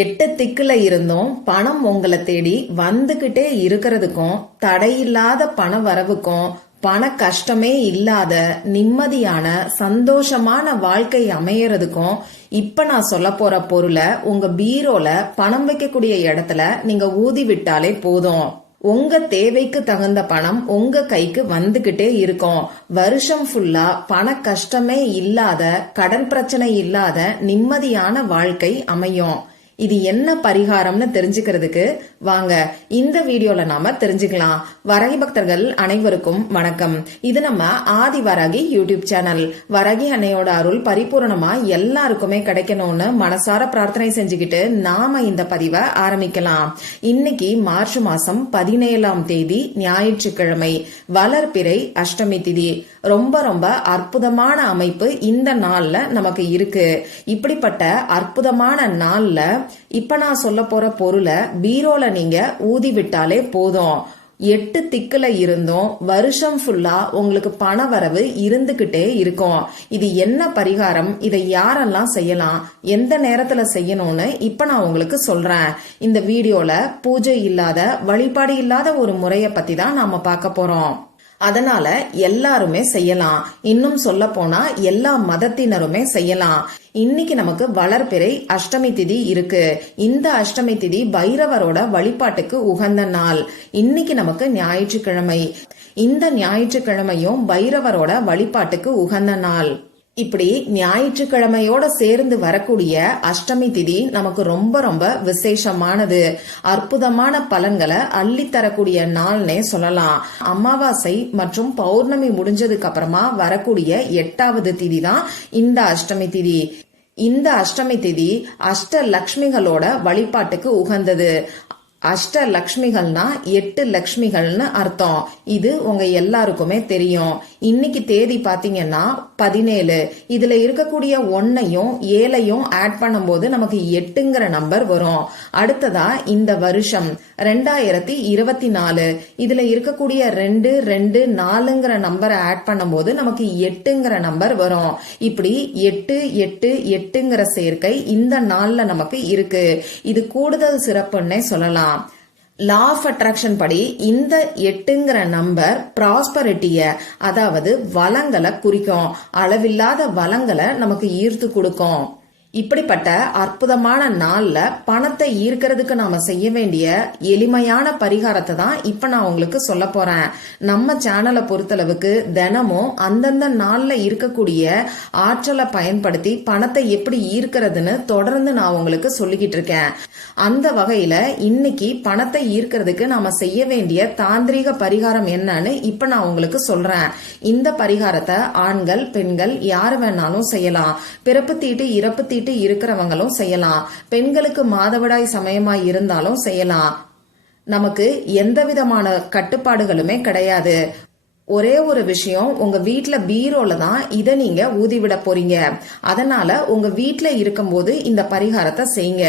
எட்டு திக்குல இருந்தும் பணம் உங்களை தேடி வந்துகிட்டே இருக்கிறதுக்கும், தடையில்லாத பண வரவுக்கும், பண கஷ்டமே இல்லாத நிம்மதியான சந்தோஷமான வாழ்க்கை அமையறதுக்கும் இப்ப நான் சொல்ல போற பொருளை உங்க பீரோல பணம் வைக்கக்கூடிய இடத்துல நீங்க ஊதி விட்டாலே போதும். உங்க தேவைக்கு தகுந்த பணம் உங்க கைக்கு வந்துகிட்டே இருக்கும். வருஷம் ஃபுல்லா பண கஷ்டமே இல்லாத, கடன் பிரச்சனை இல்லாத நிம்மதியான வாழ்க்கை அமையும். இது என்ன பரிகாரம்னு தெரிஞ்சுக்கிறதுக்கு வாங்க இந்த வீடியோல நாம தெரிஞ்சுக்கலாம். வரகி பக்தர்கள் அனைவருக்கும் வணக்கம். இது நம்ம ஆதி வரகி யூடியூப் சேனல். வரகி அன்னையோட அருள் பரிபூரணமா எல்லாருக்குமே கிடைக்கணும்னு மனசார பிரார்த்தனை செஞ்சுக்கிட்டு நாம இந்த பதிவை ஆரம்பிக்கலாம். இன்னைக்கு மார்ச் மாசம் 17ஆம் தேதி ஞாயிற்றுக்கிழமை, வளர்பிறை அஷ்டமி திதி. ரொம்ப ரொம்ப அற்புதமான அமைப்பு இந்த நாள்ல நமக்கு இருக்கு. இப்படிப்பட்ட அற்புதமான நாள்ல இப்ப நான் சொல்ல போற பொருளை பீரோல நீங்க ஊதி விட்டாலே போதும். 8 திக்குல இருந்தும் வருஷம் ஃபுல்லா உங்களுக்கு பண வரவு இருந்துகிட்டே இருக்கும். இது என்ன பரிகாரம், இதை யாரெல்லாம் செய்யலாம், எந்த நேரத்துல செய்யணும்னு இப்ப நான் உங்களுக்கு சொல்றேன். இந்த வீடியோல பூஜை இல்லாத, வழிபாடு இல்லாத ஒரு முறைய பத்தி தான் நாம பார்க்க போறோம். அதனால எல்லாருமே செய்யலாம். இன்னும் சொல்ல போனா எல்லா மதத்தினருமே செய்யலாம். இன்னைக்கு நமக்கு வளர்பிறை அஷ்டமி திதி இருக்கு. இந்த அஷ்டமி திதி பைரவரோட வழிபாட்டுக்கு உகந்த நாள். இன்னைக்கு நமக்கு ஞாயிற்றுக்கிழமை. இந்த ஞாயிற்றுக்கிழமையும் பைரவரோட வழிபாட்டுக்கு உகந்த நாள். இப்படி ஞாயிற்றுக்கிழமையோட சேர்ந்து வரக்கூடிய அஷ்டமி திதி நமக்கு ரொம்ப ரொம்ப விசேஷமானது. அற்புதமான பலன்களை அள்ளி தரக்கூடிய நாள்னே சொல்லலாம். அமாவாசை மற்றும் பௌர்ணமி முடிஞ்சதுக்கு அப்புறமா வரக்கூடிய 8வது திதி தான் இந்த அஷ்டமி திதி. இந்த அஷ்டமி திதி அஷ்ட லக்ஷ்மிகளோட வழிபாட்டுக்கு உகந்தது. அஷ்ட லக்ஷ்மிகள்னா 8 லக்ஷ்மிகள்னு அர்த்தம். இது உங்க எல்லாருக்குமே தெரியும். இன்னைக்கு தேதி பாத்தீங்கன்னா 17. இதுல இருக்கக்கூடிய 1ஐயும் 7ஐயும் ஆட் பண்ணும்போது நமக்கு 8ங்கிற நம்பர் வரும். அடுத்ததா இந்த வருஷம் 2024. இதுல இருக்கக்கூடிய 2, 2, 4ங்கிற நம்பரை ஆட் பண்ணும்போது நமக்கு 8ங்கிற நம்பர் வரும். இப்படி 8, 8, 8ங்கிற சேர்க்கை இந்த நாள்ல நமக்கு இருக்கு. இது கூடுதல் சிறப்புன்னே சொல்லலாம். லா ஆஃப் அட்ராக்ஷன் படி இந்த 8ங்கிற நம்பர் ப்ராஸ்பரிட்டிய, அதாவது வளங்களை குறிக்கும். அளவில்லாத வளங்களை நமக்கு ஈர்த்து கொடுக்கும். இப்படிப்பட்ட அற்புதமான நாள்ல பணத்தை ஈர்க்கிறதுக்கு நாம செய்ய வேண்டிய எளிமையான பரிகாரத்தை தான் இப்ப நான் உங்களுக்கு சொல்ல போறேன். நம்ம சேனலை பொறுத்தளவுக்கு தினமும் அந்தந்த நாள்ல இருக்கக்கூடிய ஆற்றலை பயன்படுத்தி பணத்தை எப்படி ஈர்க்கிறதுன்னு தொடர்ந்து நான் உங்களுக்கு சொல்லிக்கிட்டு இருக்கேன். அந்த வகையில இன்னைக்கு பணத்தை ஈர்க்கிறதுக்கு நாம செய்ய வேண்டிய தாந்திரிக பரிகாரம் என்னன்னு இப்ப நான் உங்களுக்கு சொல்றேன். இந்த பரிகாரத்தை ஆண்கள், பெண்கள் யாரு வேணாலும் செய்யலாம். பிறப்பு தீட்டு, இறப்பு தீட்டு இருக்கிறவங்களும் செய்யலாம். பெண்களுக்கு மாதவிடாய் சமயமா இருந்தாலும் செய்யலாம். நமக்கு எந்த விதமான கட்டுப்பாடுகளுமே கிடையாது. ஒரே ஒரு விஷயம், உங்க வீட்ல பீரோல தான் இதை நீங்க ஊதிவிட போறீங்க. அதனால உங்க வீட்ல இருக்கும்போது இந்த பரிகாரத்தை செய்யுங்க.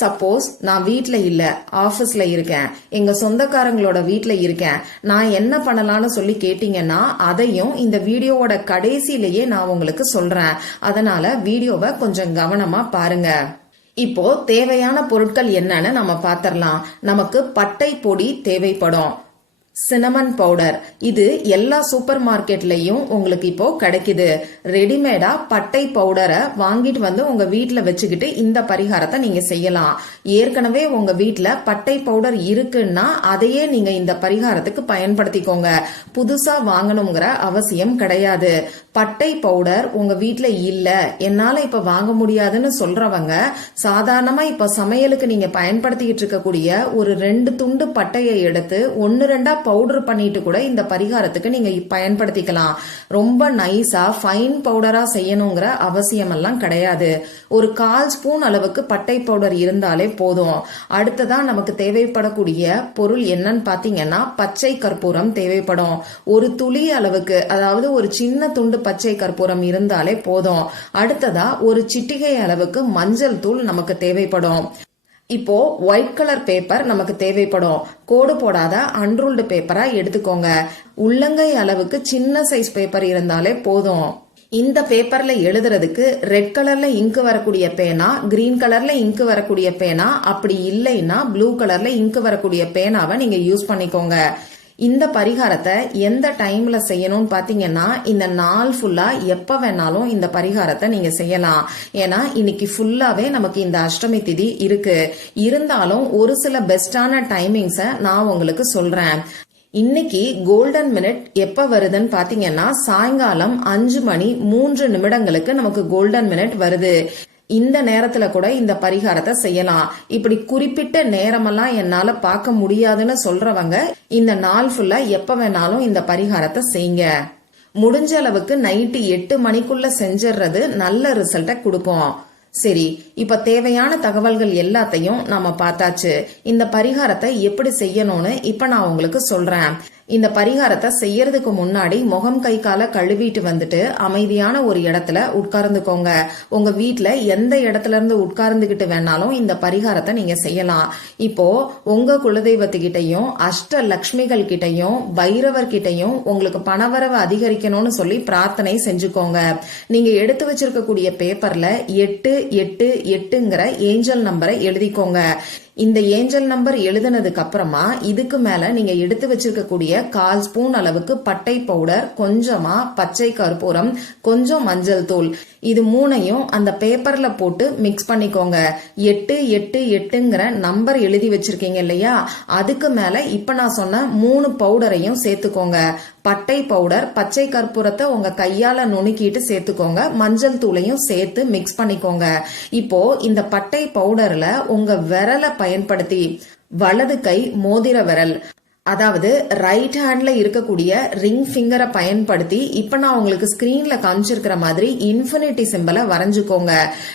சப்போஸ் நான் வீட்ல இல்ல, ஆபீஸ்ல இருக்கேன், எங்க சொந்தக்காரங்களோட வீட்ல இருக்கேன், நான் என்ன பண்ணலாம்னு சொல்லி கேட்டீங்கன்னா அதையும் இந்த வீடியோவோட கடைசியிலேயே நான் உங்களுக்கு சொல்றேன். அதனால வீடியோவை கொஞ்சம் கவனமா பாருங்க. இப்போ தேவையான பொருட்கள் என்னன்னு நம்ம பாத்திரலாம். நமக்கு பட்டை பொடி தேவைப்படும். சினமன் பவுடர், இது எல்லா சூப்பர் மார்க்கெட்லயும் உங்களுக்கு இப்போ கிடைக்குது. ரெடிமேடா பட்டை பவுடரை வாங்கிட்டு வந்து உங்க வீட்டுல வச்சுக்கிட்டு இந்த பரிகாரத்தை நீங்க செய்யலாம். ஏற்கனவே உங்க வீட்டுல பட்டை பவுடர் இருக்குன்னா அதையே நீங்க இந்த பரிகாரத்துக்கு பயன்படுத்திக்கோங்க. புதுசா வாங்கணுங்கிற அவசியம் கிடையாது. பட்டை பவுடர் உங்க வீட்டுல இல்ல, என்னால இப்ப வாங்க முடியாதுன்னு சொல்றவங்க சாதாரணமா இப்ப சமையலுக்கு நீங்க பயன்படுத்திக்கிட்டு இருக்கக்கூடிய ஒரு 2 துண்டு பட்டையை எடுத்து 1-2 பவுடர் பண்ணிட்டு கூட இந்த பரிகாரத்துக்கு நீங்க பயன்படுத்திக்கலாம். ரொம்ப நைஸா ஃபைன் பவுடரா செய்யணுங்கிற அவசியம் எல்லாம் கிடையாது. ஒரு 1/4 ஸ்பூன் அளவுக்கு பட்டை பவுடர் இருந்தாலே போதும். அடுத்ததான் நமக்கு தேவைப்படக்கூடிய பொருள் என்னன்னு பாத்தீங்கன்னா பச்சை கற்பூரம் தேவைப்படும். ஒரு துளி அளவுக்கு, அதாவது ஒரு சின்ன துண்டு பச்சை கற்பூரம் இருந்தாலே போதும். அடுத்ததா ஒரு சிட்டிகை அளவுக்கு மஞ்சள் தூள் நமக்கு தேவைப்படும். இப்போ ஒயிட் கலர் பேப்பர் நமக்கு தேவைப்படும். கோடு போடாத அன்ரூல்டு பேப்பரா எடுத்துக்கோங்க. உள்ளங்கை அளவுக்கு சின்ன சைஸ் பேப்பர் இருந்தாலே போதும். இந்த பேப்பர்ல எழுதுறதுக்கு ரெட் கலர்ல இங்கு வரக்கூடிய பேனா, கிரீன் கலர்ல இங்கு வரக்கூடிய பேனா, அப்படி இல்லைன்னா ப்ளூ கலர்ல இங்கு வரக்கூடிய பேனாவை நீங்க யூஸ் பண்ணிக்கோங்க. இந்த பரிகாரத்தை எந்த டைம்ல செய்யணும்னு பாத்தீங்கன்னா, இந்த நாள் ஃபுல்லா எப்ப வேணாலும் இந்த பரிகாரத்தை நீங்க செய்யலாம். ஏன்னா இன்னைக்கு ஃபுல்லாவே நமக்கு இந்த அஷ்டமி திதி இருக்கு. இருந்தாலும் ஒரு சில பெஸ்டான டைமிங்ஸை நான் உங்களுக்கு சொல்றேன். இன்னைக்கு கோல்டன் மினிட் எப்ப வருதுன்னு பாத்தீங்கன்னா, சாயங்காலம் 5:03 நமக்கு கோல்டன் மினிட் வருது. இந்த நேரத்துல கூட இந்த பரிகாரத்தை செய்யலாம். இப்படி குறிப்பிட்ட நேரமெல்லாம் என்னால பார்க்க முடியாதுன்னு சொல்றவங்க இந்த நாள் ஃபுல்லா எப்ப வேணாலும் இந்த பரிகாரத்தை செய்யுங்க. முடிஞ்ச அளவுக்கு நைட்டு 8 மணிக்குள்ள செஞ்சிடுறது நல்ல ரிசல்ட்டை கொடுக்கும். சரி, இப்ப தேவையான தகவல்கள் எல்லாத்தையும் நாம பார்த்தாச்சு. இந்த பரிகாரத்தை எப்படி செய்யணும்னு இப்ப நான் உங்களுக்கு சொல்றேன். இந்த பரிகாரத்தை செய்யறதுக்கு முன்னாடி முகம் கை கால கழுவிட்டு வந்துட்டு அமைதியான ஒரு இடத்துல உட்கார்ந்துக்கோங்க. உங்க வீட்டுல எந்த இடத்துல இருந்து உட்கார்ந்துகிட்டு வேணாலும் இந்த பரிகாரத்தை நீங்க செய்யலாம். இப்போ உங்க குலதெய்வத்துக்கிட்டையும் அஷ்ட லட்சுமிகள் கிட்டையும் பைரவர் கிட்டையும் உங்களுக்கு பணவரவு அதிகரிக்கணும்னு சொல்லி பிரார்த்தனை செஞ்சுக்கோங்க. நீங்க எடுத்து வச்சிருக்கக்கூடிய பேப்பர்ல 888ங்கிற ஏஞ்சல் நம்பரை எழுதிக்கோங்க. இந்த ஏஞ்சல் நம்பர் எழுதினதுக்கு அப்புறமா இதுக்கு மேல நீங்க எடுத்து வச்சிருக்கக்கூடிய 1/4 ஸ்பூன் அளவுக்கு பட்டை பவுடர், கொஞ்சமா பச்சை கற்பூரம், கொஞ்சம் மஞ்சள் தூள், இது மூணையும் அந்த பேப்பர்ல போட்டு மிக்ஸ் பண்ணிக்கோங்க. 888ங்கிற நம்பர் எழுதி வச்சிருக்கீங்க இல்லையா, அதுக்கு மேல இப்ப நான் சொன்ன 3 பவுடரையும் சேர்த்துக்கோங்க. பட்டை பவுடர், பச்சை கற்பூரத்தை உங்க கையால நுணுக்கிட்டு சேர்த்துக்கோங்க. மஞ்சள் தூளையும் சேர்த்து மிக்ஸ் பண்ணிக்கோங்க. இப்போ இந்த பட்டை பவுடர்ல உங்க விரலை பயன்படுத்தி, வலது கை மோதிர விரல், அதாவது ரைட் ஹேண்ட்ல இருக்கக்கூடிய ரிங் ஃபிங்கரை பயன்படுத்தி இப்ப நான் உங்களுக்கு ஸ்கிரீன்ல காமிச்சிருக்கிற மாதிரி இன்ஃபினிட்டி சிம்பலை வரைஞ்சுக்கோங்க.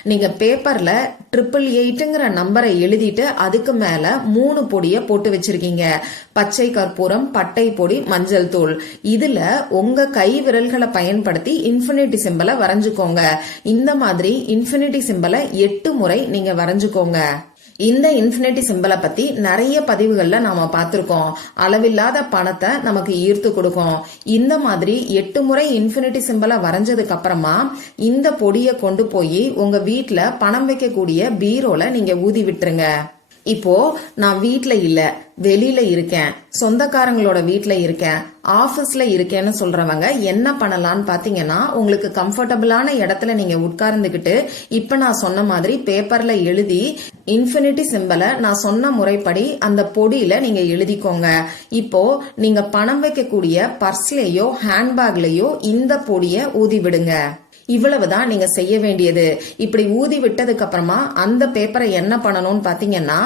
நீங்க பேப்பர்ல 888ங்கிற நம்பரை எழுதிட்டு அதுக்கு மேல 3 பொடியை போட்டு வச்சிருக்கீங்க. பச்சை கற்பூரம், பட்டை பொடி, மஞ்சள் தூள். இதுல உங்க கை விரல்களை பயன்படுத்தி இன்ஃபினிட்டி சிம்பலை வரைஞ்சுக்கோங்க. இந்த மாதிரி இன்ஃபினிட்டி சிம்பலை 8 முறை நீங்க வரைஞ்சுக்கோங்க. இந்த இன்ஃபினிட்டி சிம்பலை பத்தி நிறைய பதிவுகள்ல நாம பார்த்திருக்கோம். அளவில்லாத பணத்தை நமக்கு ஈர்த்து கொடுக்கும். இந்த மாதிரி 8 முறை இன்ஃபினிட்டி சிம்பலை வரைஞ்சதுக்கு அப்புறமா இந்த பொடியை கொண்டு போய் உங்க வீட்டுல பணம் வைக்கக்கூடிய பீரோல நீங்க ஊதி விட்டுருங்க. இப்போ நான் வீட்ல இல்ல, வெளியில இருக்கேன், சொந்தக்காரங்களோட வீட்ல இருக்கேன், ஆபீஸ்ல இருக்கேன்னு சொல்றவங்க என்ன பண்ணலாம்னு பாத்தீங்கன்னா, உங்களுக்கு கம்ஃபர்டபுளான இடத்துல நீங்க உட்கார்ந்துகிட்டு இப்ப நான் சொன்ன மாதிரி பேப்பர்ல எழுதி இன்ஃபினிட்டி சிம்பலை நான் சொன்ன முறைப்படி அந்த பொடியில நீங்க எழுதிக்கோங்க. இப்போ நீங்க பணம் வைக்கக்கூடிய பர்ஸ்லயோ ஹேண்ட்பேக்லயோ இந்த பொடியை ஊதி விடுங்க. இவ்வளவுதான் நீங்க செய்ய வேண்டியது. இப்படி ஊதி விட்டதுக்கு அப்புறமா அந்த பேப்பரை என்ன பண்ணணும்னு பாத்தீங்கன்னா,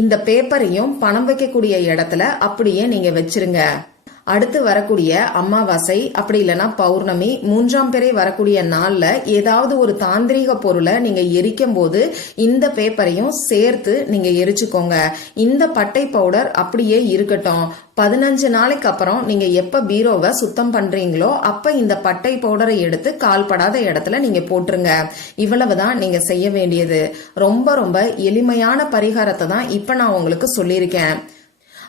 இந்த பேப்பரையும் பணம் வைக்கக்கூடிய இடத்துல அப்படியே நீங்க வச்சிருங்க. அடுத்து வரக்கூடிய அமாவாசை, அப்படி இல்லைன்னா பௌர்ணமி, 3ஆம் பிறை வரக்கூடிய நாள்ல ஏதாவது ஒரு தாந்திரீக பொருளை நீங்க எரிக்கும் போது இந்த பேப்பரையும் சேர்த்து நீங்க எரிச்சுக்கோங்க. இந்த பட்டை பவுடர் அப்படியே இருக்கட்டும். 15 நாளைக்கு அப்புறம் நீங்க எப்ப பீரோவை சுத்தம் பண்றீங்களோ அப்ப இந்த பட்டை பவுடரை எடுத்து கால்படாத இடத்துல நீங்க போட்டுருங்க. இவ்வளவுதான் நீங்க செய்ய வேண்டியது. ரொம்ப ரொம்ப எளிமையான பரிகாரத்தை தான் இப்ப நான் உங்களுக்கு சொல்லியிருக்கேன்.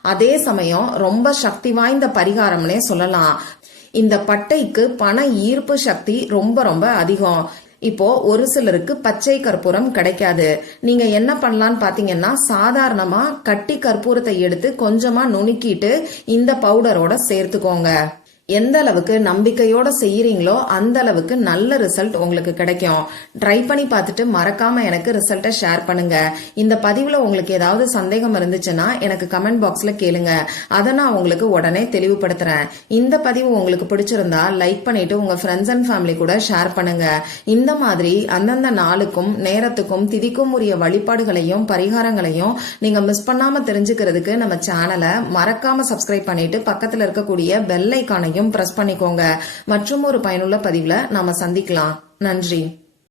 அதே சமயம் ரொம்ப சக்தி வாய்ந்த பரிகாரம்னே சொல்லலாம். இந்த பட்டைக்கு பண ஈர்ப்பு சக்தி ரொம்ப ரொம்ப அதிகம். இப்போ ஒரு சிலருக்கு பச்சை கற்பூரம் கிடைக்காது. நீங்க என்ன பண்ணலாம்னு பாத்தீங்கன்னா, சாதாரணமா கட்டி கற்பூரத்தை எடுத்து கொஞ்சமா நுணுக்கிட்டு இந்த பவுடரோட சேர்த்துக்கோங்க. எந்த அளவுக்கு நம்பிக்கையோட செய்யறீங்களோ அந்த அளவுக்கு நல்ல ரிசல்ட் உங்களுக்கு கிடைக்கும். ட்ரை பண்ணி பார்த்துட்டு மறக்காம எனக்கு ரிசல்ட்டை ஷேர் பண்ணுங்க. இந்த பதிவுல உங்களுக்கு ஏதாவது சந்தேகம் இருந்துச்சுன்னா எனக்கு கமெண்ட் பாக்ஸ்ல கேளுங்க. அதை நான் உங்களுக்கு உடனே தெளிவுபடுத்துறேன். இந்த பதிவு உங்களுக்கு பிடிச்சிருந்தா லைக் பண்ணிட்டு உங்க ஃப்ரெண்ட்ஸ் அண்ட் ஃபேமிலி கூட ஷேர் பண்ணுங்க. இந்த மாதிரி அந்தந்த நாளுக்கும் நேரத்துக்கும் திதிக்கும் உரிய வழிபாடுகளையும் பரிகாரங்களையும் நீங்க மிஸ் பண்ணாம தெரிஞ்சுக்கிறதுக்கு நம்ம சேனலை மறக்காம சப்ஸ்கிரைப் பண்ணிட்டு பக்கத்துல இருக்கக்கூடிய பெல் ஐகானை பிரஸ் பண்ணிக்கோங்க. மற்றும் ஒரு பயனுள்ள பதிவுல நாம சந்திக்கலாம். நன்றி.